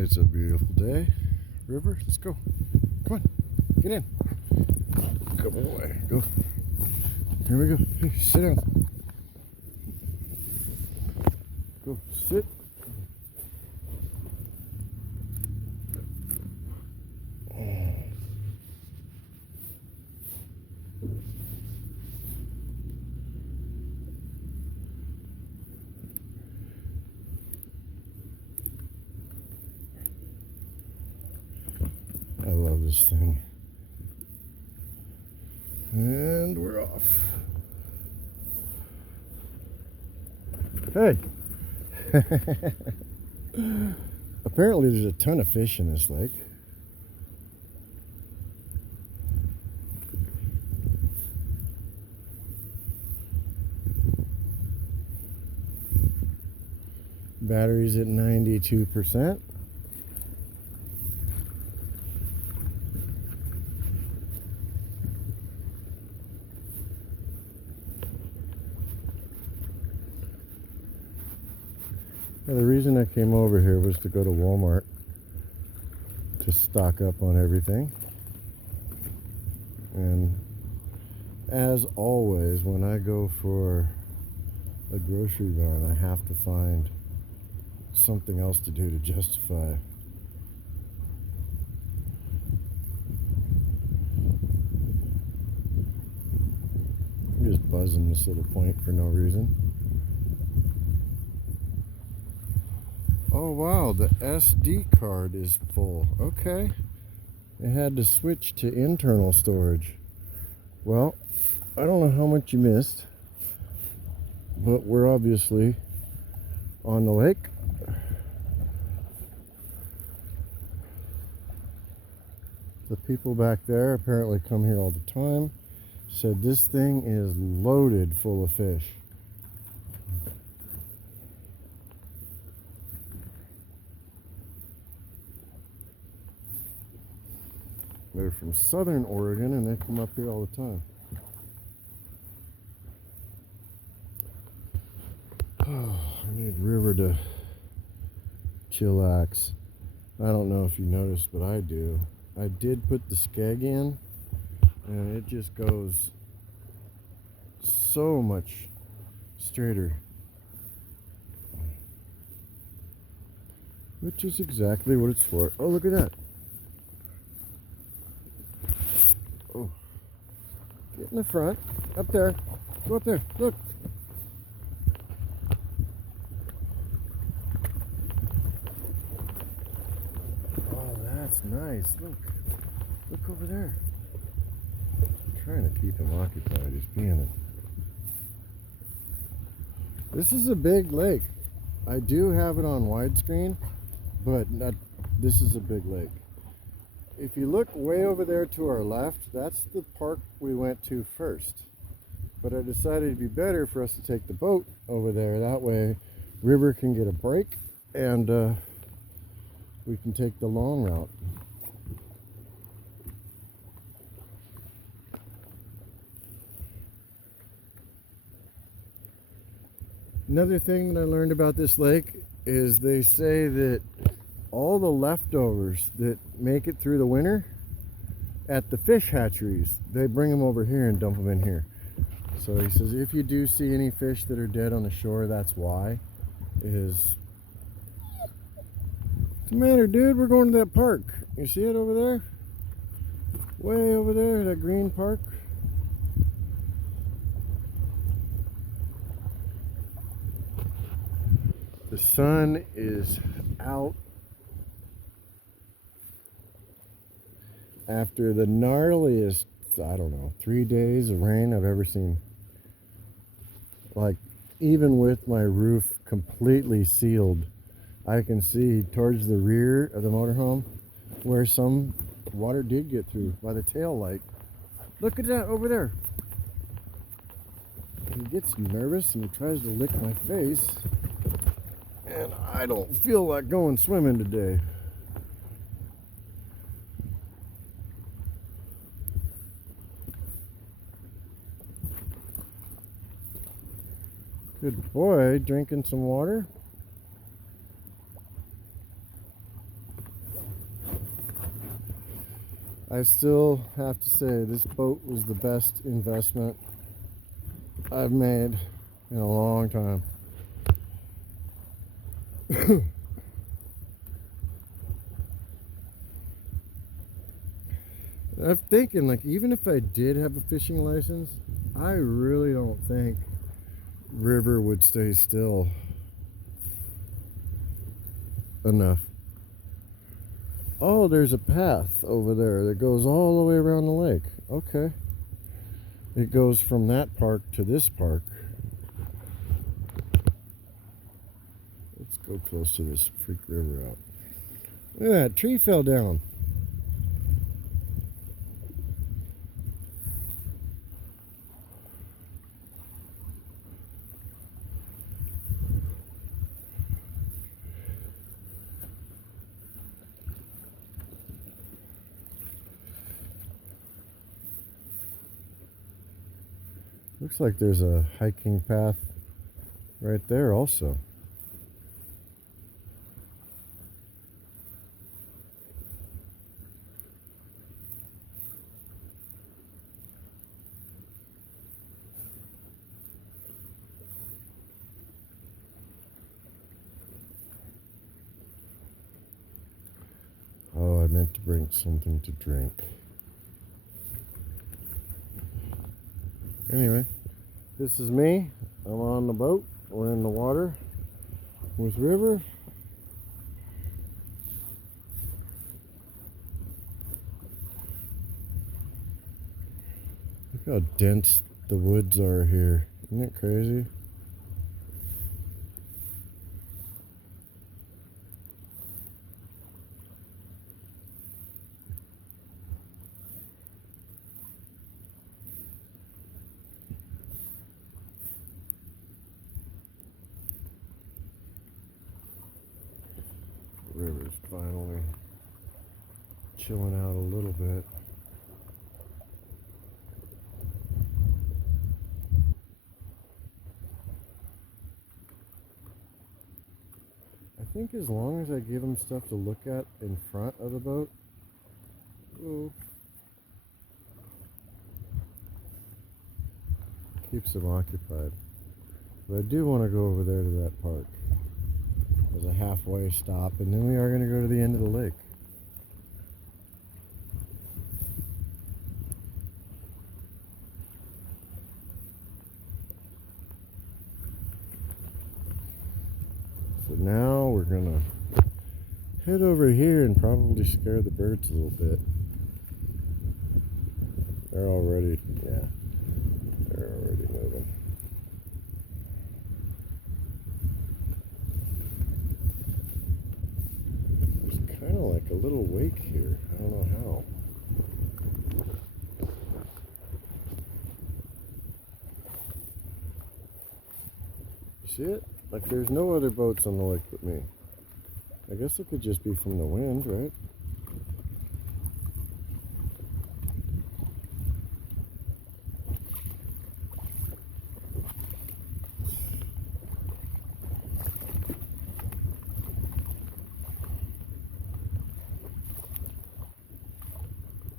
It's a beautiful day. River, let's go. Come on, get in. Come away. Go. Here we go. Here, sit down. Go, sit. I love this thing. And we're off. Hey! Apparently there's a ton of fish in this lake. Battery's at 92%. Yeah, the reason I came over here was to go to Walmart to stock up on everything. And as always, when I go for a grocery run, I have to find something else to do to justify. I'm just buzzing this little point for no reason. Oh wow, the SD card is full. Okay. It had to switch to internal storage. Well, I don't know how much you missed, but we're obviously on the lake. The people back there apparently come here all the time. Said this thing is loaded full of fish. They're from southern Oregon and they come up here all the time. I need River to chillax. I don't know if you noticed, but I do. I did put the skeg in and it just goes so much straighter. Which is exactly what it's for. Oh, look at that. Oh, get in the front, up there, go up there, look. Oh, that's nice, look over there. I'm trying to keep him occupied, he's being This is a big lake. I do have it on widescreen, but this is a big lake. If you look way over there to our left, that's the park we went to first. But I decided it'd be better for us to take the boat over there. That way, River can get a break and we can take the long route. Another thing that I learned about this lake is they say that all the leftovers that make it through the winter at the fish hatcheries, they bring them over here and dump them in here. So he says if you do see any fish that are dead on the shore, that's why. What's the matter, dude? We're going to that park. You see it over there? Way over there, that green park. The sun is out after the gnarliest, I don't know, 3 days of rain I've ever seen. Like, even with my roof completely sealed, I can see towards the rear of the motorhome where some water did get through by the tail light. Look at that over there. He gets nervous and he tries to lick my face. And I don't feel like going swimming today. Good boy, drinking some water. I still have to say this boat was the best investment I've made in a long time. I'm thinking, like, even if I did have a fishing license, I really don't think river would stay still enough. Oh, there's a path over there that goes all the way around the lake. Okay. It goes from that park to this park. Let's go close to this freak river out. Look at that, tree fell down. Looks like there's a hiking path right there also. Oh, I meant to bring something to drink. Anyway, this is me. I'm on the boat. We're in the water with River. Look how dense the woods are here. Isn't it crazy? River's finally chilling out a little bit. I think as long as I give him stuff to look at in front of the boat, keeps him occupied. But I do want to go over there to that park as a halfway stop, and then we are going to go to the end of the lake. So now we're going to head over here and probably scare the birds a little bit. They're already, yeah, they're already moving. There's kind of like a little wake here. I don't know how. See it? Like there's no other boats on the lake but me. I guess it could just be from the wind, right?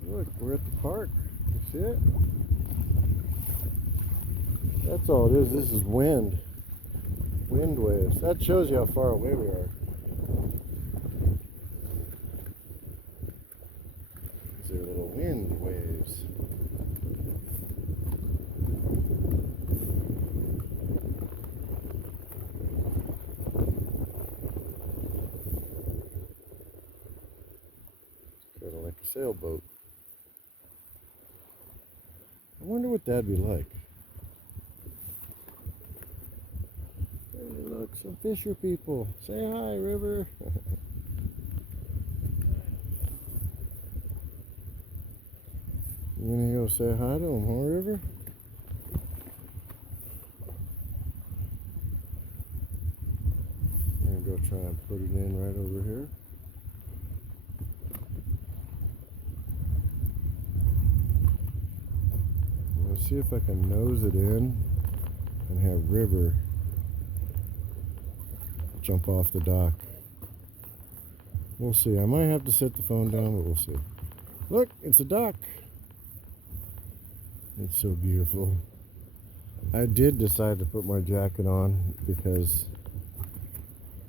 Look, we're at the park. You see it? That's all it is. This is wind. Wind waves. That shows you how far away we are. These are little wind waves. Kind of like a sailboat. I wonder what that'd be like. Hey, look, some fisher people. Say hi, River. You gonna go say hi to him, huh, River? I'm gonna go try and put it in right over here. I'm gonna see if I can nose it in and have River jump off the dock. We'll see. I might have to set the phone down, but we'll see. Look, it's a duck. It's so beautiful. I did decide to put my jacket on because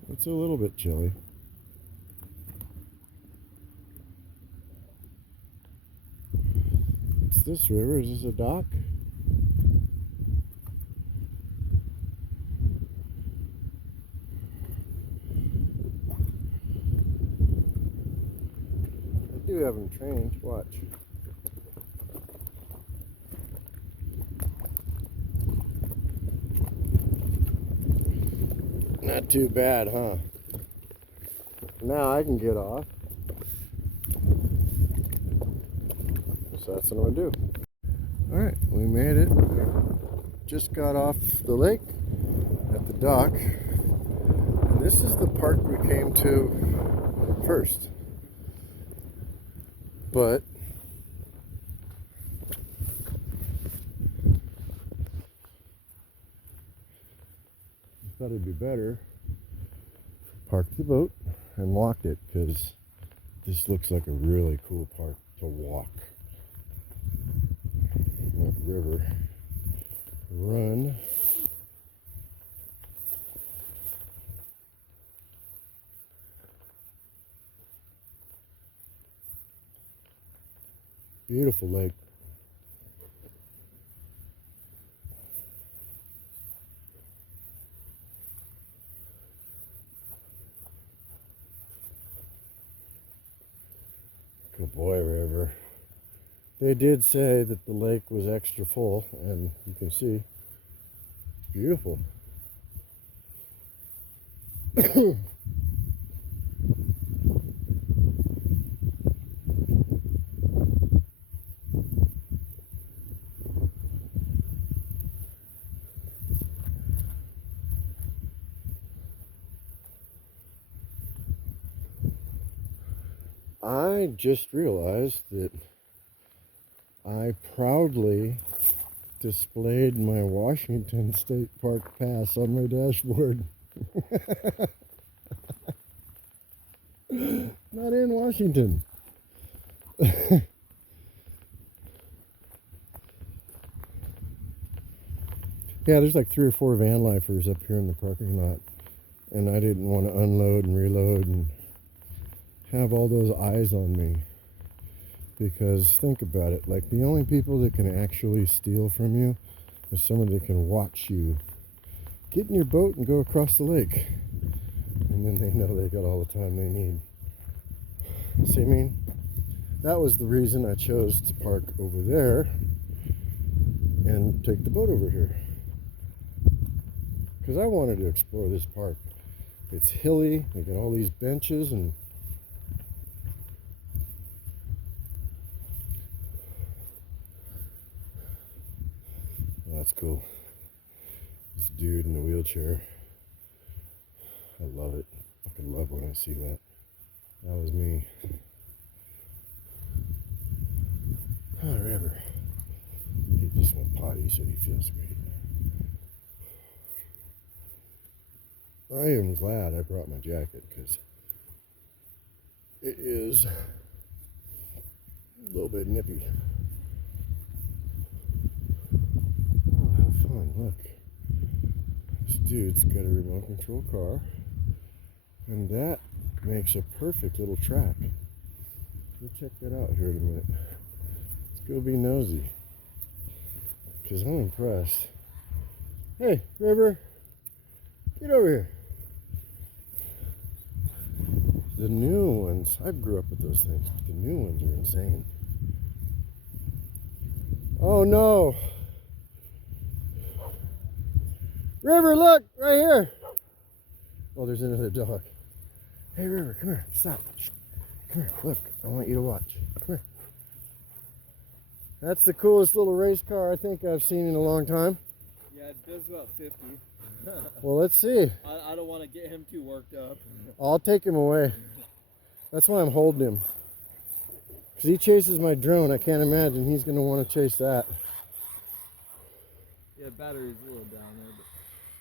it's a little bit chilly. What's this river? Is this a dock? I do have them trained. Watch. Not too bad, huh? Now I can get off. So that's what I'm gonna do. Alright, we made it. Just got off the lake at the dock. And this is the park we came to first. But I thought it'd be better park the boat and walk it, because this looks like a really cool park to walk. River run. Beautiful lake. Good boy, river. They did say that the lake was extra full, and you can see it's beautiful. I just realized that I proudly displayed my Washington State Park pass on my dashboard. Not in Washington. Yeah, there's like 3 or 4 van lifers up here in the parking lot, and I didn't want to unload and reload and have all those eyes on me. Because think about it, like the only people that can actually steal from you is someone that can watch you get in your boat and go across the lake, and then they know they got all the time they need. See what I mean? That was the reason I chose to park over there and take the boat over here, because I wanted to explore this park. It's hilly, they got all these benches, and that's cool. This dude in the wheelchair. I love it. I fucking love when I see that. That was me. Oh, river. He just went potty, so he feels great. I am glad I brought my jacket, because it is a little bit nippy. Oh, have fun. Look. This dude's got a remote control car, and that makes a perfect little track. We'll check that out here in a minute. Let's go be nosy, because I'm impressed. Hey, River, get over here. The new ones, I grew up with those things, but the new ones are insane. Oh no! River, look, right here! Oh, there's another dog. Hey, River, come here, stop. Come here, look, I want you to watch. Come here. That's the coolest little race car I think I've seen in a long time. Yeah, it does about 50. Well, let's see. I don't want to get him too worked up. I'll take him away. That's why I'm holding him. Because he chases my drone. I can't imagine he's going to want to chase that. Yeah, battery's a little down there. But...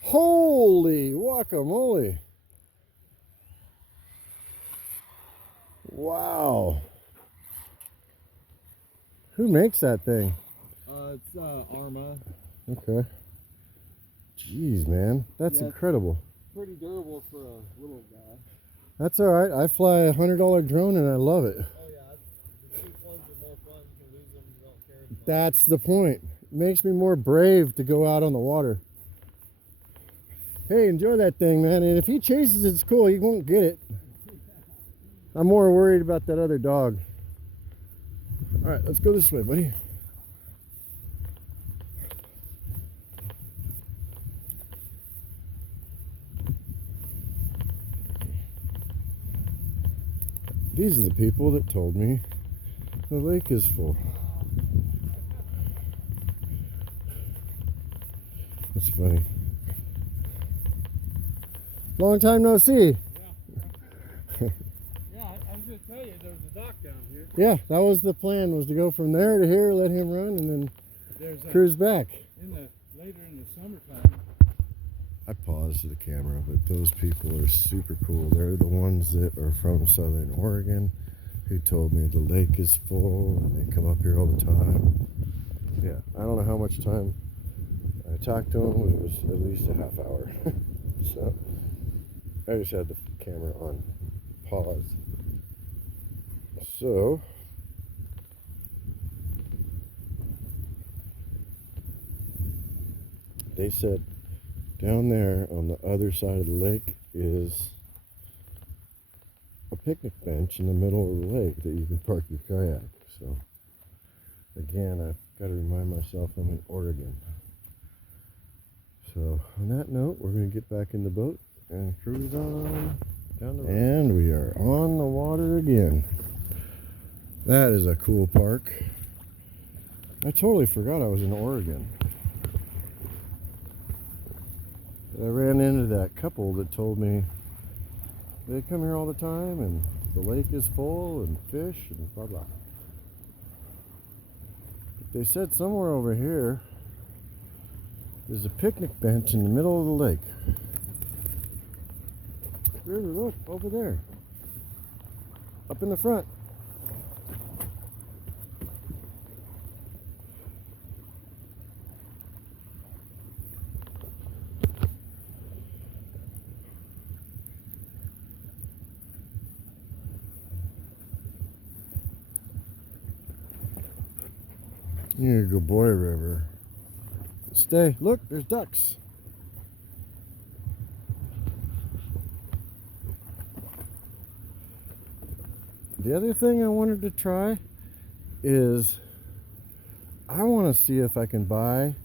Holy guacamole. Wow. Who makes that thing? It's Arma. Okay. Jeez, man. That's Yeah, it's incredible. pretty durable for a little guy. That's alright. I fly a $100 drone and I love it. Oh yeah, the cheap ones are more fun. You can lose them, you don't care as much. That's the point. It makes me more brave to go out on the water. Hey, enjoy that thing, man. And if he chases it, it's cool. He won't get it. I'm more worried about that other dog. Alright, let's go this way, buddy. These are the people that told me the lake is full. That's funny. Long time no see. Yeah, I was going to tell you, there's a dock down here. Yeah, that was the plan, was to go from there to here, let him run, and then cruise back. Later in the summertime. I paused the camera, but those people are super cool. They're the ones that are from Southern Oregon who told me the lake is full and they come up here all the time. Yeah, I don't know how much time I talked to them, but it was at least a half hour. So I just had the camera on pause. So they said down there on the other side of the lake is a picnic bench in the middle of the lake that you can park your kayak. So again, I've got to remind myself I'm in Oregon. So on that note, we're going to get back in the boat and cruise on down the road. And we are on the water again. That is a cool park. I totally forgot I was in Oregon. I ran into that couple that told me they come here all the time and the lake is full and fish and blah blah. But they said somewhere over here there's a picnic bench in the middle of the lake. River, look, over there. Up in the front. You're a good boy, River. Stay. Look, there's ducks. The other thing I wanted to try is I want to see if I can buy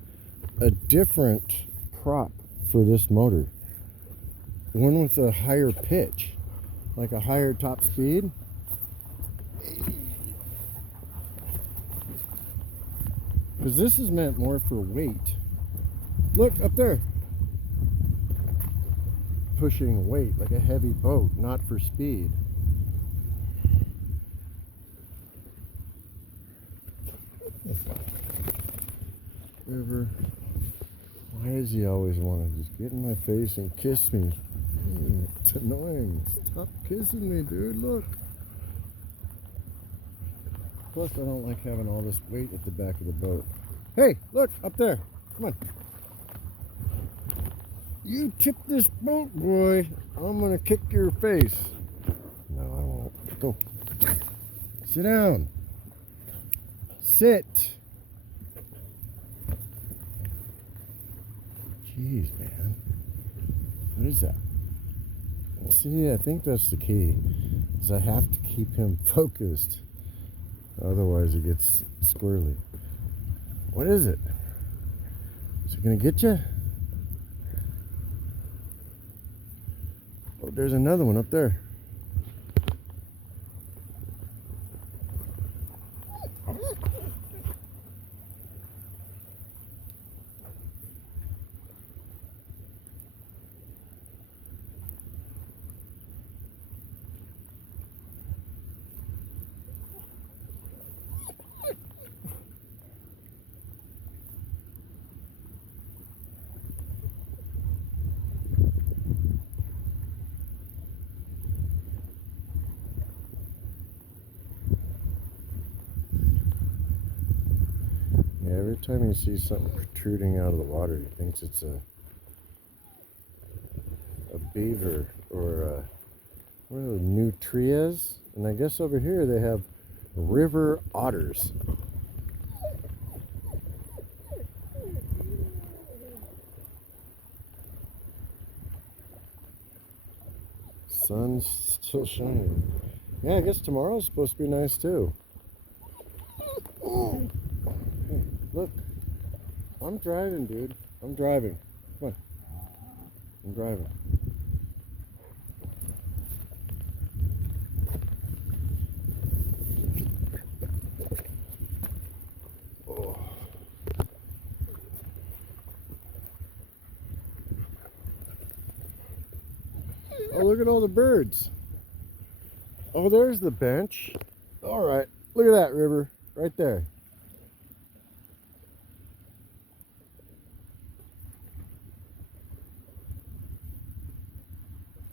a different prop for this motor. One with a higher pitch, like a higher top speed. Because this is meant more for weight. Look up there. Pushing weight like a heavy boat, not for speed. River, why does he always want to just get in my face and kiss me? It's annoying. Stop kissing me, dude. Look. Plus, I don't like having all this weight at the back of the boat. Hey, look, up there. Come on. You tip this boat, boy. I'm going to kick your face. No, I won't. Go. Sit down. Sit. Jeez, man. What is that? See, I think that's the key. Is I have to keep him focused. Otherwise, it gets squirrely. What is it? Is it going to get you? Oh, there's another one up there. time he sees something protruding out of the water, he thinks it's a beaver or what are those, nutrias? And I guess over here they have river otters. Sun's still shining. Yeah, I guess tomorrow's supposed to be nice too. Oh. Hey, look, I'm driving, dude. I'm driving. Come on. I'm driving. Oh. Oh, look at all the birds. Oh, there's the bench. All right, look at that river right there.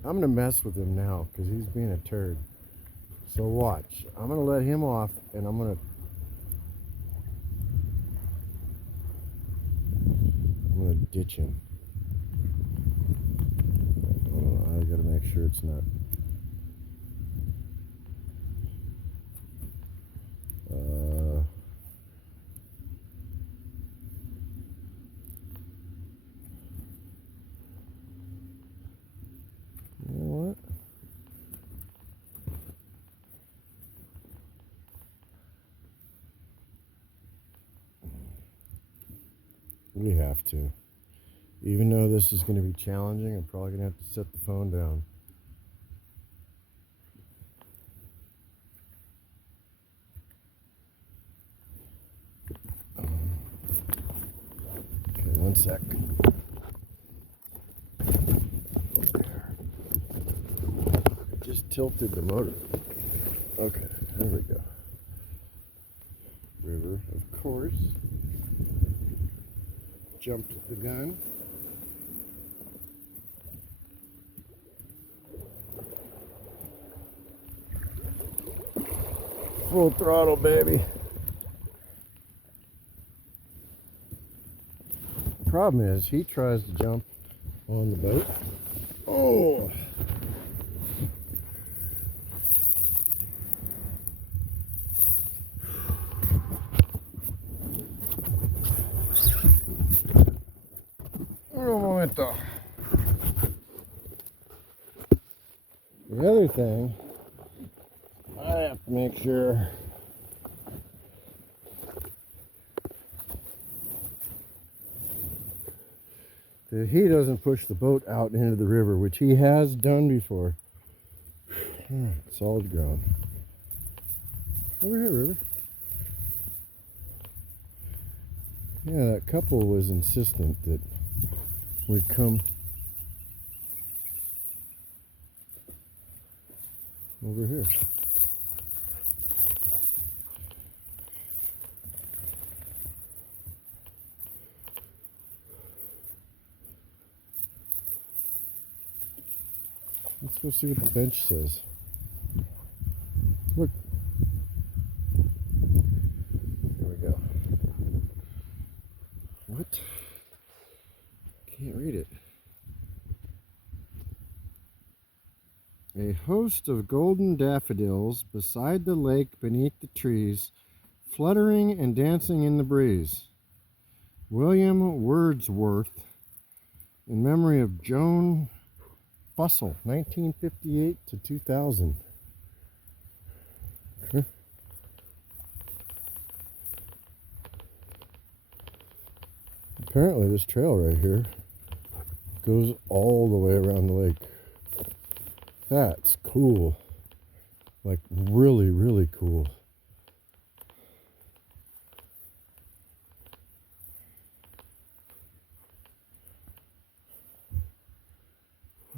I'm gonna mess with him now because he's being a turd. So watch. I'm gonna let him off, and I'm gonna ditch him. Oh, I gotta make sure it's not. You know what? We have to. Even though this is going to be challenging, I'm probably going to have to set the phone down. Okay, one sec. There. Just tilted the motor. Okay, there we go. River, of course. Jumped the gun. Full throttle, baby. The problem is he tries to jump on the boat. Oh! Un momento. The other thing, I have to make sure that he doesn't push the boat out into the river, which he has done before. Solid ground. Over here, river. Yeah, that couple was insistent that we come over here. Let's go see what the bench says. Look. Here we go. What? Can't read it. A host of golden daffodils beside the lake beneath the trees, fluttering and dancing in the breeze. William Wordsworth, in memory of Joan Fussell, 1958 to 2000. Okay. Apparently this trail right here goes all the way around the lake. That's cool. Like really, really cool.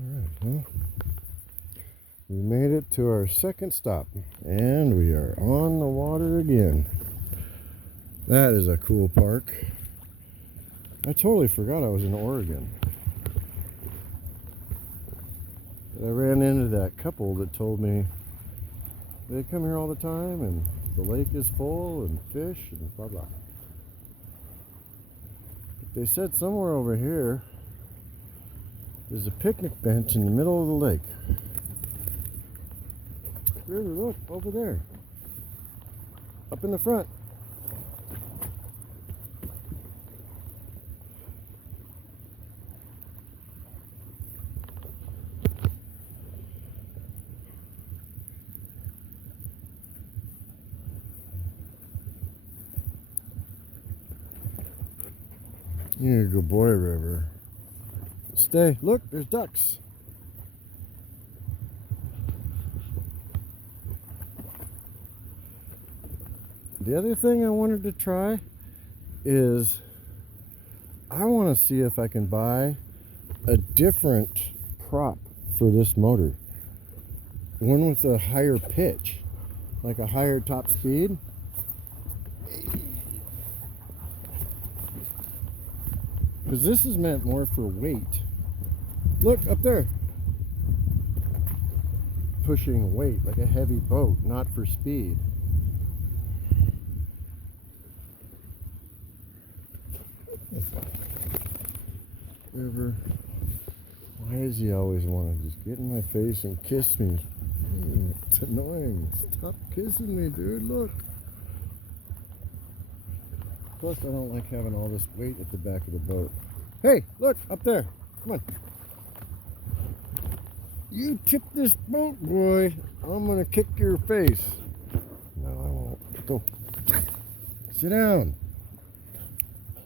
Alright, well, we made it to our second stop, and we are on the water again. That is a cool park. I totally forgot I was in Oregon. I ran into that couple that told me they come here all the time and the lake is full and fish and blah blah. They said somewhere over here there's a picnic bench in the middle of the lake. Really, look, over there. Up in the front. You're a good boy, River. Stay. Look, there's ducks. The other thing I wanted to try is I want to see if I can buy a different prop for this motor. One with a higher pitch, like a higher top speed. Because this is meant more for weight. Look up there. Pushing weight like a heavy boat, not for speed. River, why does he always want to just get in my face and kiss me? It's annoying. Stop kissing me, dude. Look. Plus, I don't like having all this weight at the back of the boat. Hey, look, up there. Come on. You tip this boat, boy. I'm going to kick your face. No, I won't. Go. Sit down.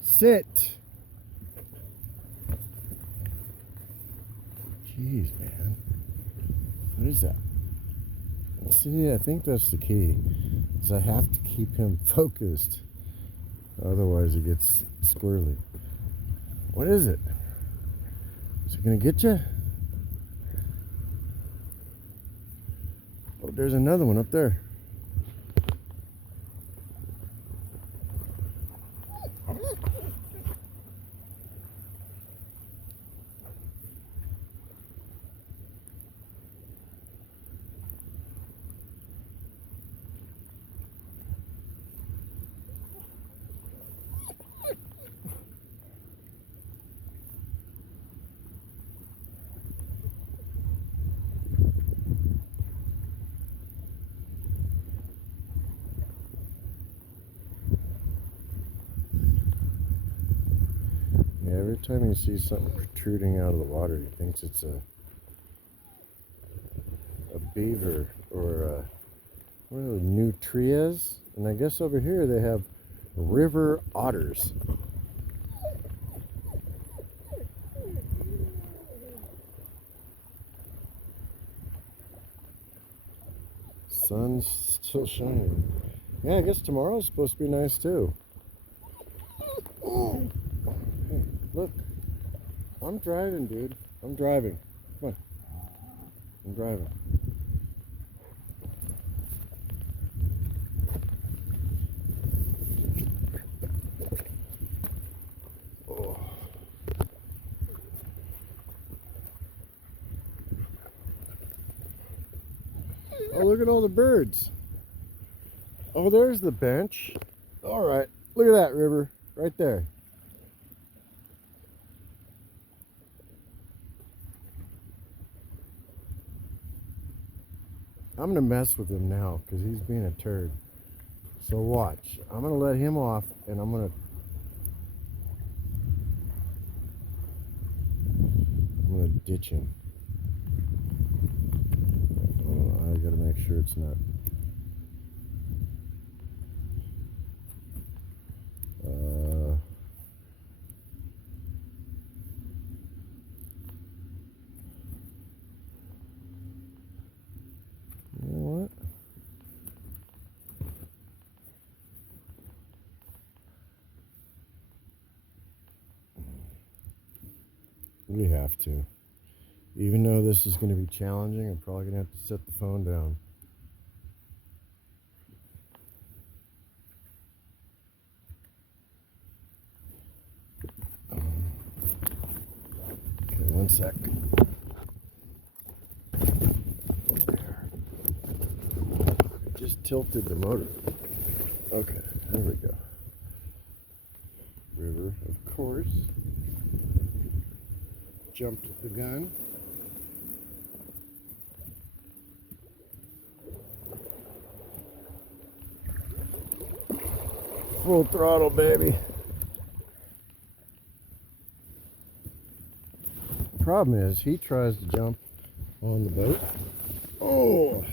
Sit. Jeez, man. What is that? See, I think that's the key. Is I have to keep him focused. Otherwise, it gets squirrely. What is it? Is it gonna get you? Oh, there's another one up there. Yeah, every time he sees something protruding out of the water, he thinks it's a beaver or what are those, nutrias? And I guess over here they have river otters. Sun's still shining. Yeah, I guess tomorrow's supposed to be nice too. Hey, look. I'm driving, dude. I'm driving. Come on. I'm driving. Oh. Oh, look at all the birds. Oh, there's the bench. All right. Look at that, River. Right there. I'm going to mess with him now because he's being a turd. So watch. I'm going to let him off and I'm going to ditch him. Oh, I got to make sure it's not. You know what? We have to. Even though this is going to be challenging, I'm probably going to have to set the phone down. Okay, one sec. Just tilted the motor. Okay, there we go. river, of course. Jumped the gun. Full throttle, baby. Problem is, he tries to jump on the boat. Oh!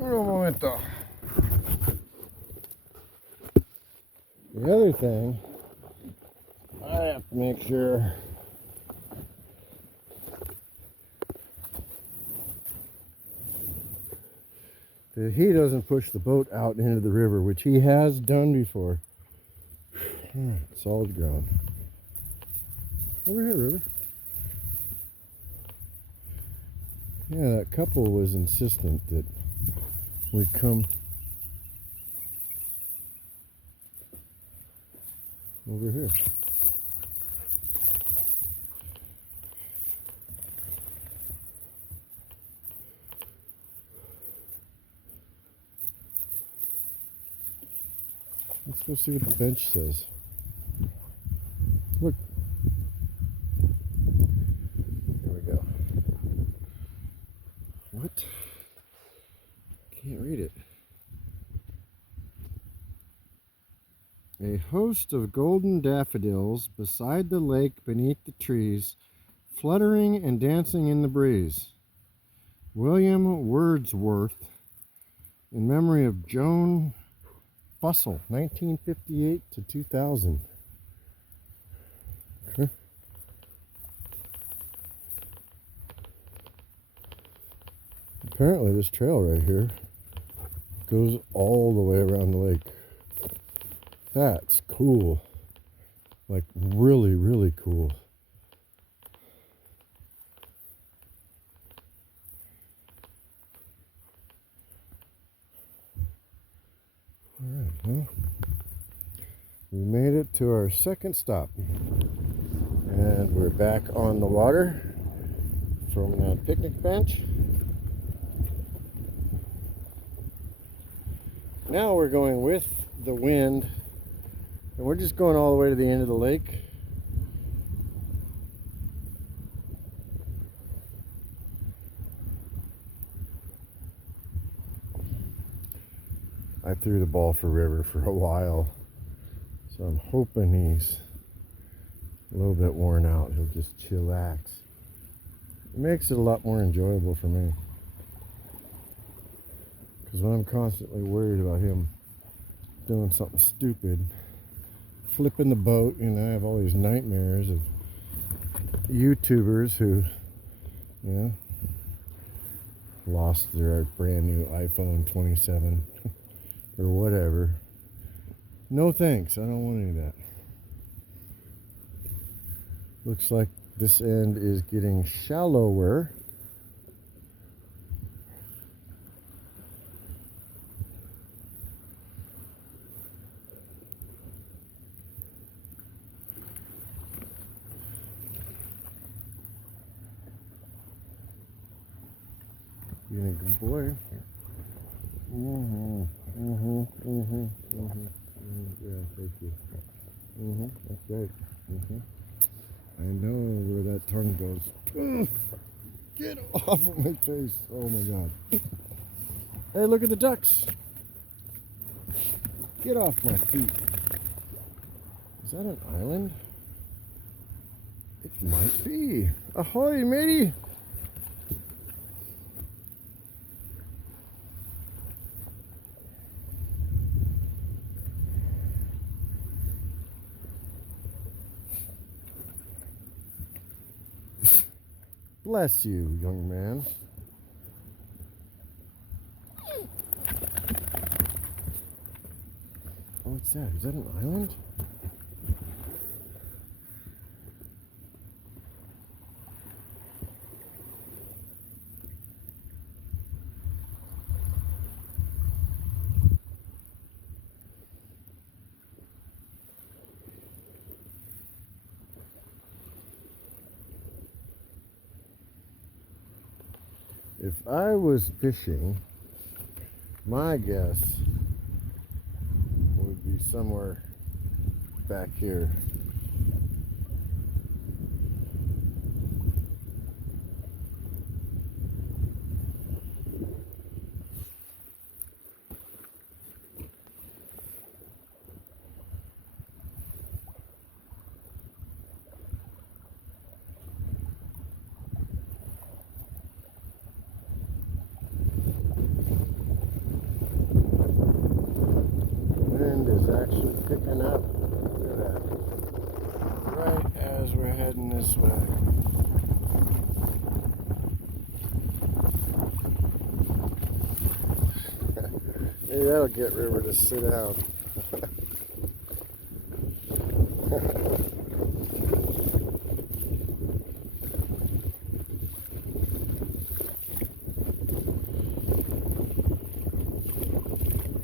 Un momento. The other thing, I have to make sure that he doesn't push the boat out into the river, which he has done before. Solid ground. Over here, river. Yeah, that couple was insistent that we come over here. Let's go see what the bench says. Look. Here we go. What? Can't read it. A host of golden daffodils beside the lake beneath the trees, fluttering and dancing in the breeze. William Wordsworth, in memory of Joan Fussell, 1958 to 2000. Okay. Apparently this trail right here goes all the way around the lake. That's cool. Like really, really cool. Alright, well, we made it to our second stop. And we're back on the water from that picnic bench. Now we're going with the wind, and we're just going all the way to the end of the lake. I threw the ball for River for a while, so I'm hoping he's a little bit worn out. He'll just chillax. It makes it a lot more enjoyable for me, because when I'm constantly worried about him doing something stupid, flipping the boat, you know, I have all these nightmares of YouTubers who, you know, lost their brand new iPhone 27 or whatever. No thanks, I don't want any of that. Looks like this end is getting shallower. Being a good boy. Yeah, thank you. That's right. I know where that tongue goes. Ugh, get off of my face. Oh my God. Hey, look at the ducks. Get off my feet. Is that an island? It might be. Ahoy, matey. Bless you, young man. Oh, what's that? Is that an island? If I was fishing, my guess would be somewhere back here. Wind is actually picking up. Look at that. Right as we're heading this way. Maybe that'll get River to sit down.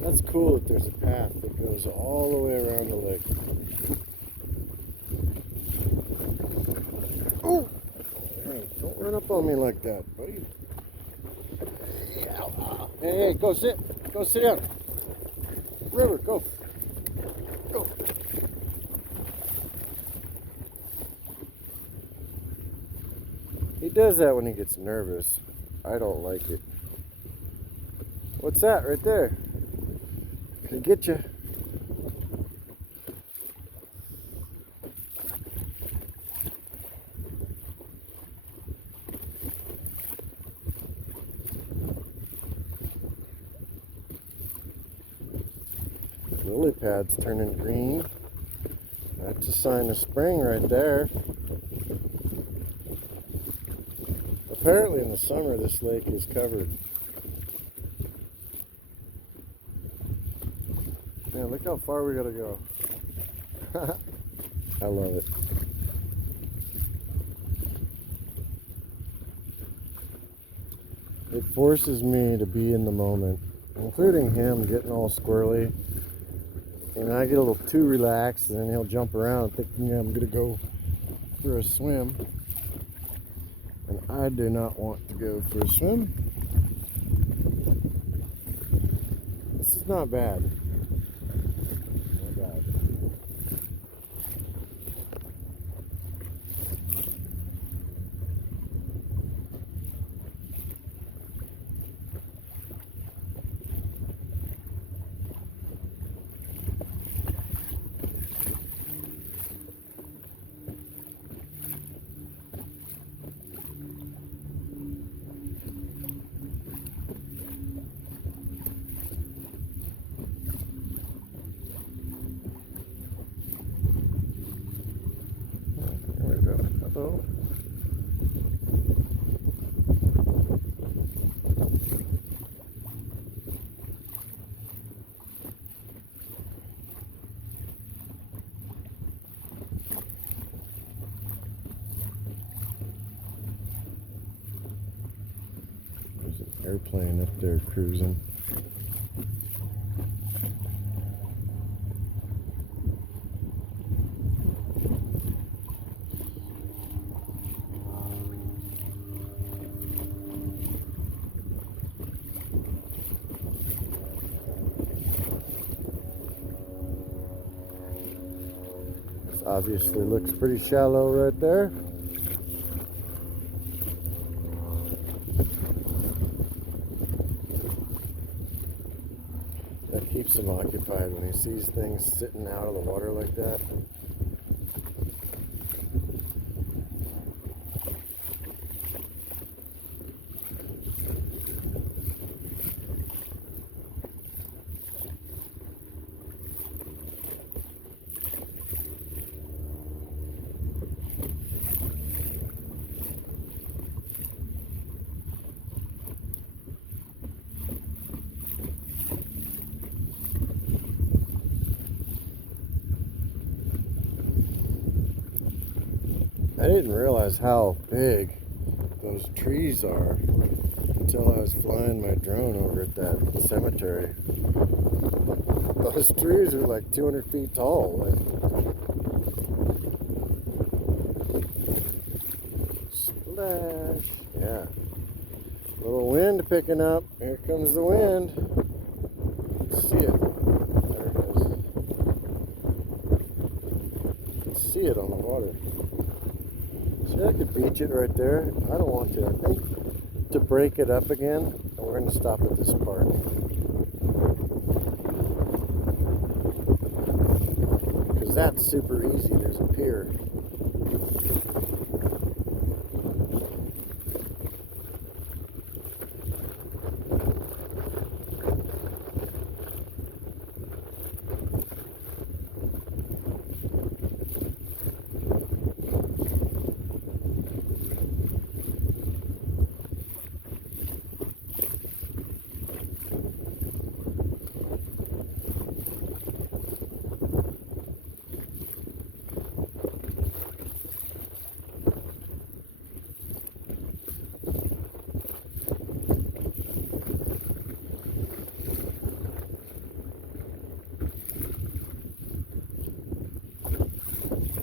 That's cool that there's a path that goes all the way around the lake. Oh! Hey, don't run up on me like that, buddy. Hey, go sit. Go sit down. River, go. Go. He does that when he gets nervous. I don't like it. What's that right there? Could get you. Lily pad's turning green. That's a sign of spring right there. Apparently in the summer this lake is covered. Yeah, look how far we gotta go. I love it. It forces me to be in the moment, including him getting all squirrely. And I get a little too relaxed, and then he'll jump around thinking I'm gonna go for a swim. And I do not want to go for a swim. This is not bad. Not bad. There we go. Hello. There's an airplane up there cruising. This obviously looks pretty shallow right there. That keeps him occupied when he sees things sitting out of the water like that. I didn't realize how big those trees are until I was flying my drone over at that cemetery. Those trees are like 200 feet tall. Splash! Yeah. Little wind picking up. Here comes the wind. See it. There it goes. See it on the water. See, I could beach it right there. I don't want to. I think to break it up again, we're going to stop at this park. Because that's super easy. There's a pier.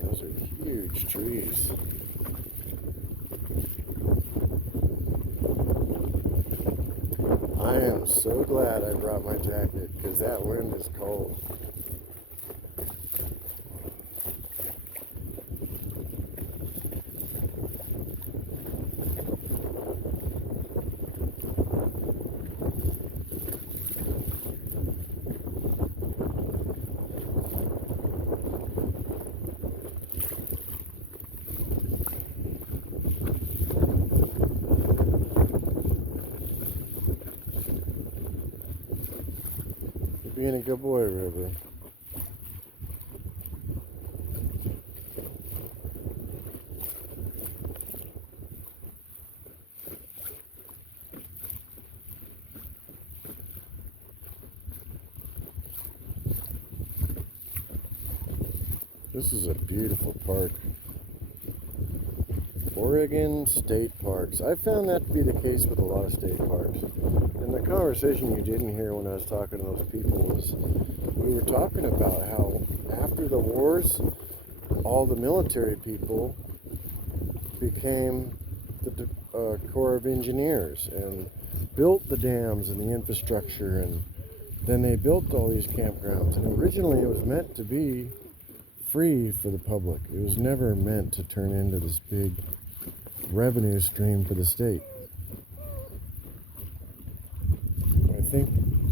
Those are huge trees. I am so glad I brought my jacket because that wind is cold. Being a good boy, River. This is a beautiful park. Oregon State Parks. I found that to be the case with a lot of state parks. And the conversation you didn't hear when I was talking to those people was we were talking about how after the wars, all the military people became the Corps of Engineers and built the dams and the infrastructure, and then they built all these campgrounds. And originally it was meant to be free for the public. It was never meant to turn into this big revenue stream for the state. I think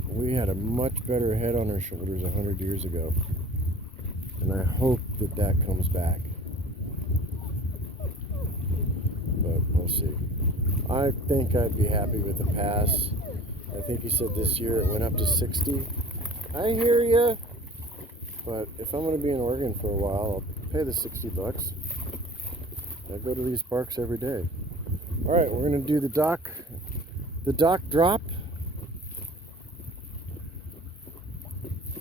we had a much better head on our shoulders 100 years ago, and I hope that that comes back. But we'll see. I think I'd be happy with the pass. I think he said this year it went up to 60. I hear ya. But if I'm going to be in Oregon for a while, I'll pay the $60. I go to these parks every day. All right, we're going to do the dock drop.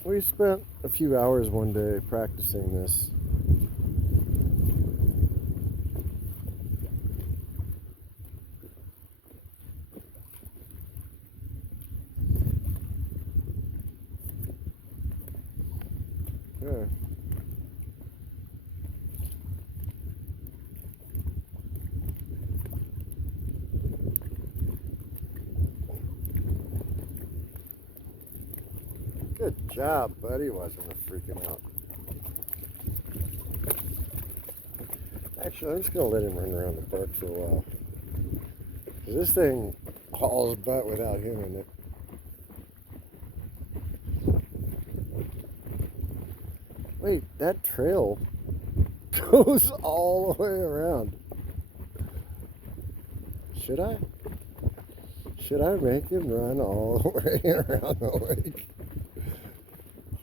We spent a few hours one day practicing this. Okay. Good job, buddy. Watching me freaking out. Actually, I'm just going to let him run around the park for a while. 'Cause this thing hauls butt without him in it. Wait, that trail goes all the way around. Should I? Should I make him run all the way around the lake?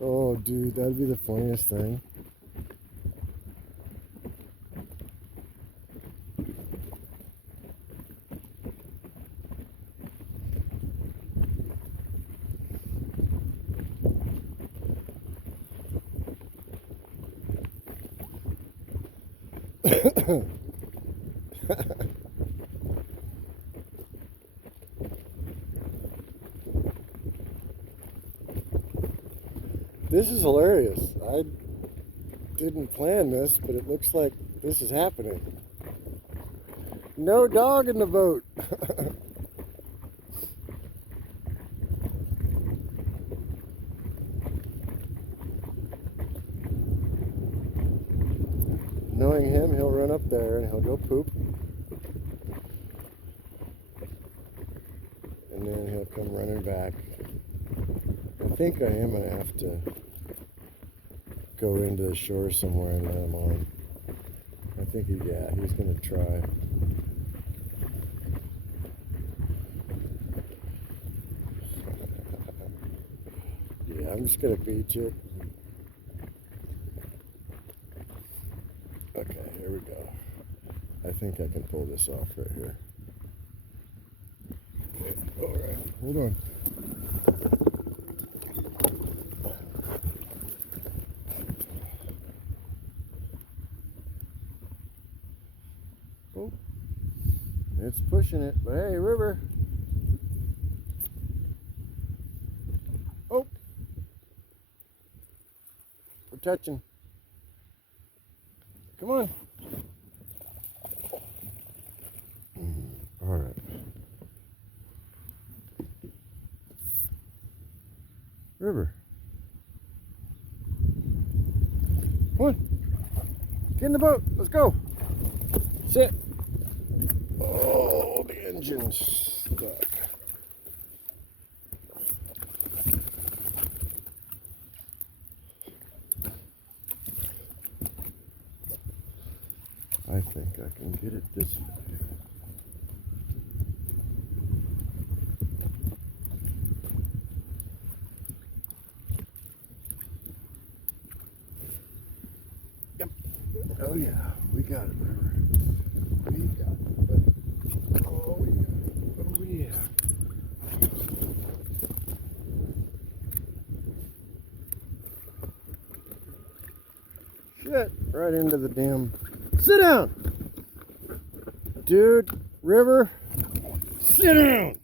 Oh, dude, that'd be the funniest thing. This is hilarious. I didn't plan this, but it looks like this is happening. No dog in the boat. knowing him, he'll run up there and he'll go poop. And then he'll come running back. I think I am going to have to go into the shore somewhere and let him on. I think he's going to try. Yeah, I'm just going to beach it. Okay, here we go. I think I can pull this off right here. Okay, all right, hold on. Oh, it's pushing it, but hey, river. Oh, we're touching. Come on. All right. River. Come on. Get in the boat. Let's go. Sit. Oh, the engine's stuck. I think I can get it this way. Yep. Oh yeah, we got it, River. We got it, buddy. Oh, we got it. Oh yeah. Shit, right into the damn. Sit down! Dude, River, sit down!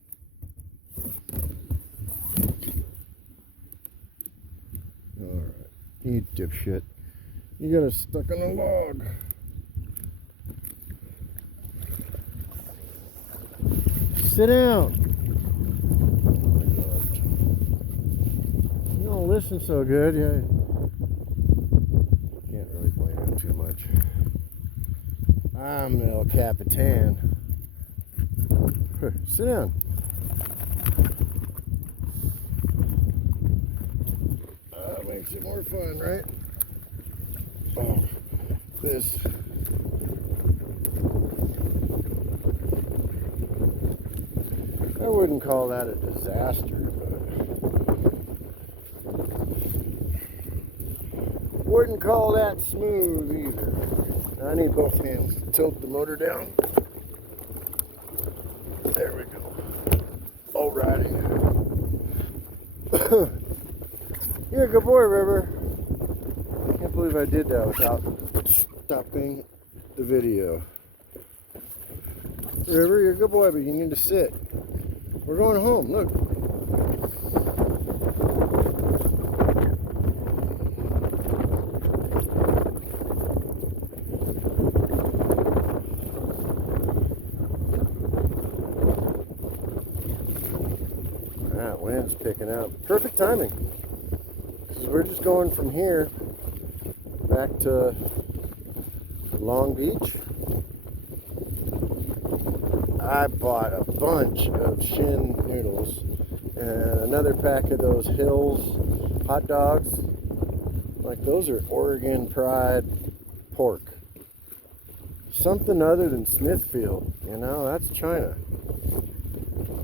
Alright, you dipshit. You got us stuck on a log. Sit down! Oh my God. You don't listen so good, yeah. Can't really blame him too much. I'm El Capitan. Sit down. That makes it more fun, right? Oh, this. I wouldn't call that a disaster, but wouldn't call that smooth either. I need both hands to tilt the motor down. There we go. All righty. You're a good boy, River. I can't believe I did that without stopping the video. River, you're a good boy, but you need to sit. We're going home, look. That wind's picking up. Perfect timing. Because we're just going from here back to Long Beach. I bought a bunch of Shin noodles and another pack of those Hills hot dogs. Like, those are Oregon Pride pork. Something other than Smithfield, you know, that's China.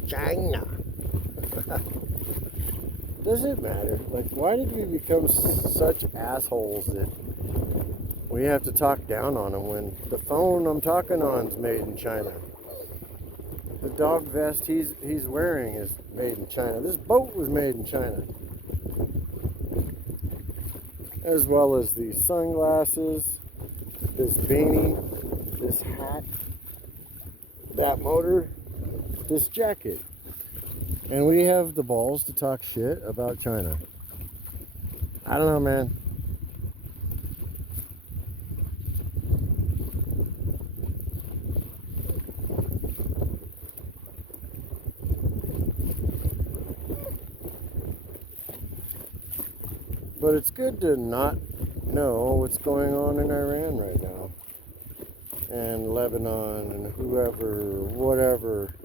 China. Does it matter? Like, why did we become such assholes that we have to talk down on them when the phone I'm talking on is made in China? The dog vest he's wearing is made in China. This boat was made in China. As well as these sunglasses, this beanie, this hat, that motor, this jacket. And we have the balls to talk shit about China. I don't know, man. But it's good to not know what's going on in Iran right now, and Lebanon, and whoever, whatever.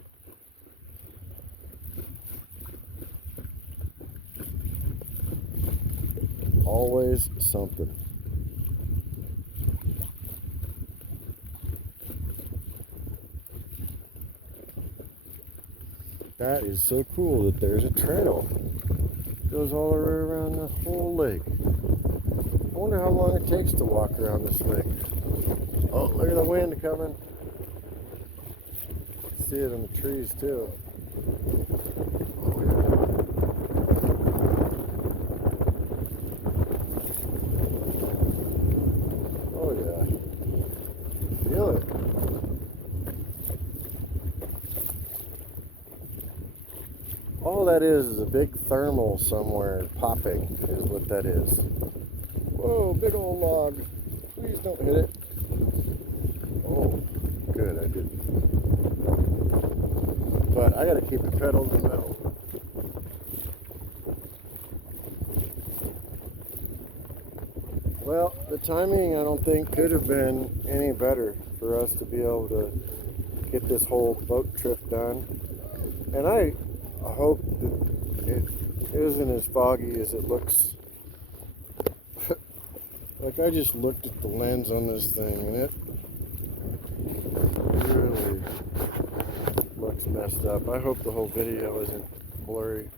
Always something. That is so cool that there's a trail. Goes all the way around the whole lake. I wonder how long it takes to walk around this lake. Oh, look at the wind coming. See it in the trees too. Oh yeah. Feel it. All that is a big thermal somewhere popping is what that is. Whoa, big old log. Please don't hit it. Oh, good, I didn't. But I gotta keep the pedal to the metal. Well, the timing I don't think could have been any better for us to be able to get this whole boat trip done. And I hope that it isn't as foggy as it looks. Like, I just looked at the lens on this thing and it really looks messed up. I hope the whole video isn't blurry.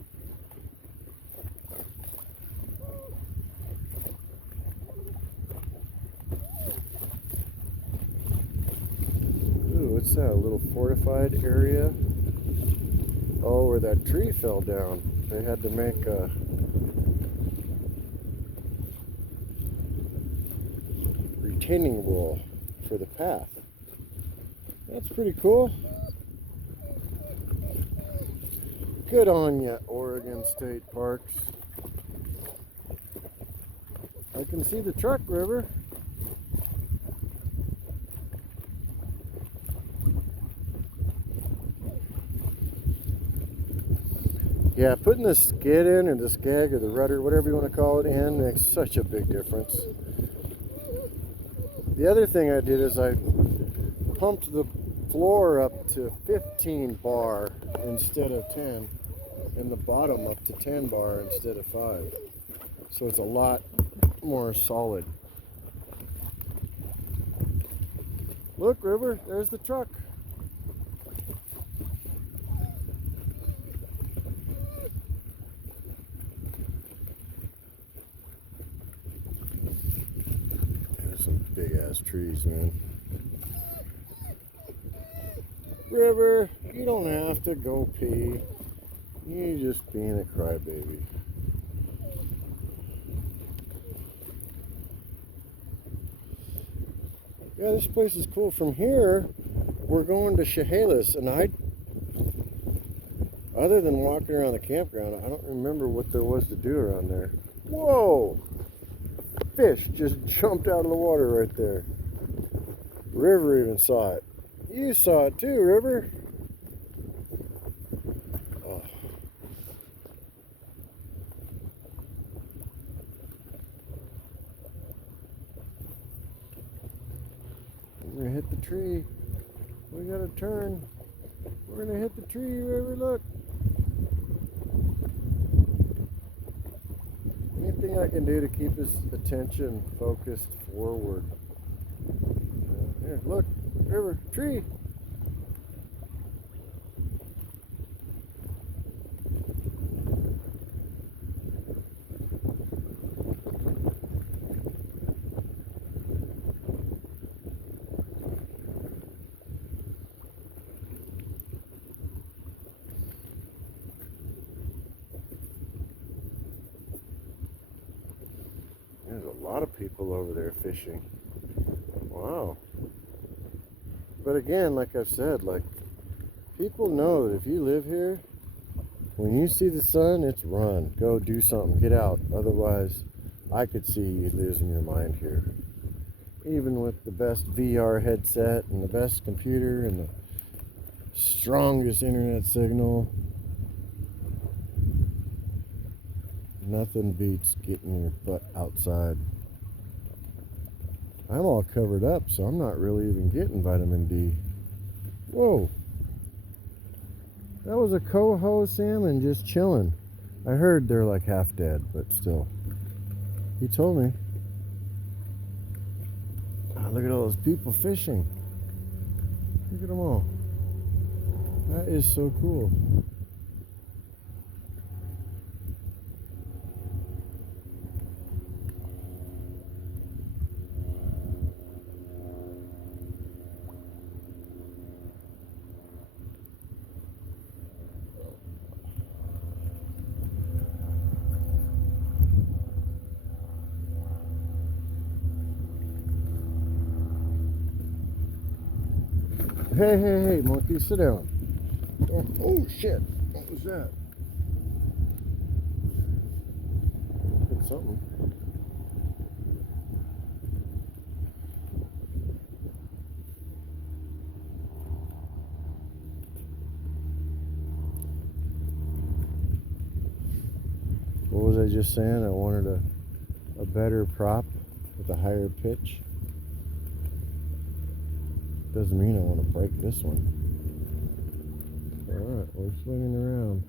Ooh, what's that? A little fortified area? Oh, where that tree fell down. They had to make a retaining wall for the path. That's pretty cool. Good on ya, Oregon State Parks. I can see the truck, River. Yeah, putting the skid in, or the skeg, or the rudder, whatever you want to call it, in makes such a big difference. The other thing I did is I pumped the floor up to 15 bar instead of 10, and the bottom up to 10 bar instead of 5. So it's a lot more solid. Look, River, there's the truck. There's some big ass trees, man. River, you don't have to go pee. You're just being a crybaby. Yeah, this place is cool. From here, we're going to Chehalis, and other than walking around the campground, I don't remember what there was to do around there. Whoa! Fish just jumped out of the water right there. River even saw it. You saw it too, River. Oh. We're gonna hit the tree. We gotta turn. We're gonna hit the tree, River, look. Anything I can do to keep his attention focused forward. Here, look, River, tree. There's a lot of people over there fishing. Wow. But again, like I've said, like, people know that if you live here, when you see the sun, it's run. Go do something. Get out. Otherwise, I could see you losing your mind here. Even with the best VR headset and the best computer and the strongest internet signal, nothing beats getting your butt outside. I'm all covered up, so I'm not really even getting vitamin D. Whoa. That was a coho salmon just chilling. I heard they're like half dead, but still. He told me. Oh, look at all those people fishing. Look at them all. That is so cool. Hey, hey, hey, monkey, sit down. Oh, shit. What was that? Hit something. What was I just saying? I wanted a better prop with a higher pitch. Doesn't mean I want to break this one. Alright, we're swinging around.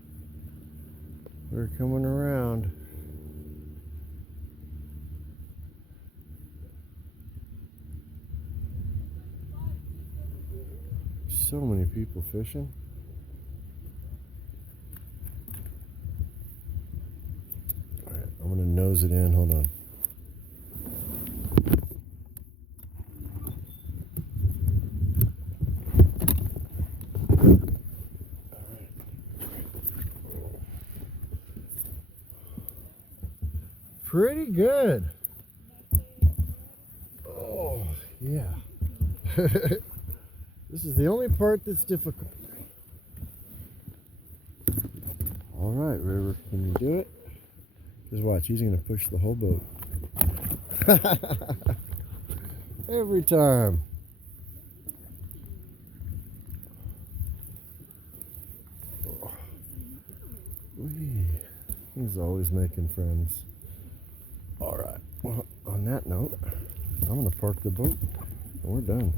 We're coming around. So many people fishing. Alright, I'm going to nose it in. Hold on. Pretty good. Oh, yeah. This is the only part that's difficult. All right, River, can you do it? Just watch, he's going to push the whole boat. Every time. Whee. He's always making friends. All right, well, on that note, I'm going to park the boat and we're done.